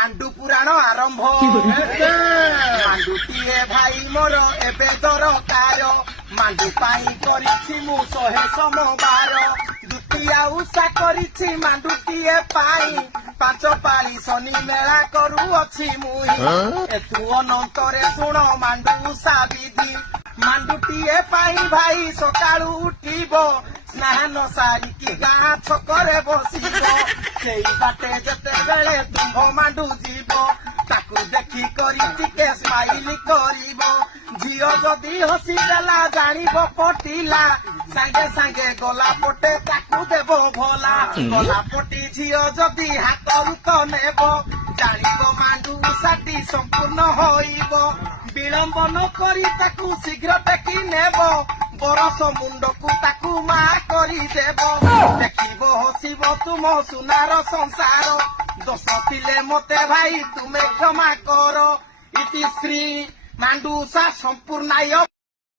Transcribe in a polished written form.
ମାଣ୍ଡୁ ପୁରାଣ ଆରମ୍ଭ। ମାଣ୍ଡୁଟିଏ ଭାଇ ମୋର ଏବେ ଦରକାର, ମାଣ୍ଡୁ ପାଇଁ କରିଛି ମୁଁ 100 ସମବାର। ଦ୍ୱିତୀୟା ଉଷା କରିଛି ମାଣ୍ଡୁଟିଏ ପାଇଁ, 5 ପାଳି ଶନି ମେଳା କରୁଅଛି ମୁଇଁ। ଏଥୁ ଅନନ୍ତରେ ଶୁଣ ମାଣ୍ଡୁ ଉଷା ବିଧି, ମାଣ୍ଡୁଟିଏ ପାଇଁ ଭାଇ ସକାଳୁ ଉଠିବ, ସ୍ନାନ ସାରିକି ଗାଁ ଛକରେ ବସିବ। ସେଇ ବାଟେ ଯେତେବେଳେ ତୁମ୍ଭ ମାଣ୍ଡୁ ଯିବ, ତାକୁ ଦେଖି କରି ଟିକେ ସ୍ମାଇଲି କରିବ। ଝିଅ ଯଦି ହସି ଦେଲା ଜାଣିବ ପଟିଲା, ସାଙ୍ଗେ ସାଙ୍ଗେ ଗଲା ପଟେ ତାକୁ ଦେବ ଭଲା। ଗଲା ପଟି ଝିଅ ଯଦି ହାତରୁ ତ ନେବ, ଜାଣିବ ମାଣ୍ଡୁ ଉଷାଟି ସମ୍ପୂର୍ଣ୍ଣ ହୋଇବ। ବିଳମ୍ବ ନ କରି ତାକୁ ଶୀଘ୍ର ଟେକି ନେବ, ବରଷ ମୁଣ୍ଡକୁ ତାକୁ ମା କରିଦେବ। ଦେଖିବ ହସିବ ତୁମ ସୁନାର ସଂସାର, ଦୋଷ ଥିଲେ ମତେ ଭାଇ ତୁମେ କ୍ଷମା କର। ଇତି ଶ୍ରୀ ମାଣ୍ଡୁ ଉଷା ସମ୍ପୂର୍ଣ୍ଣାୟ।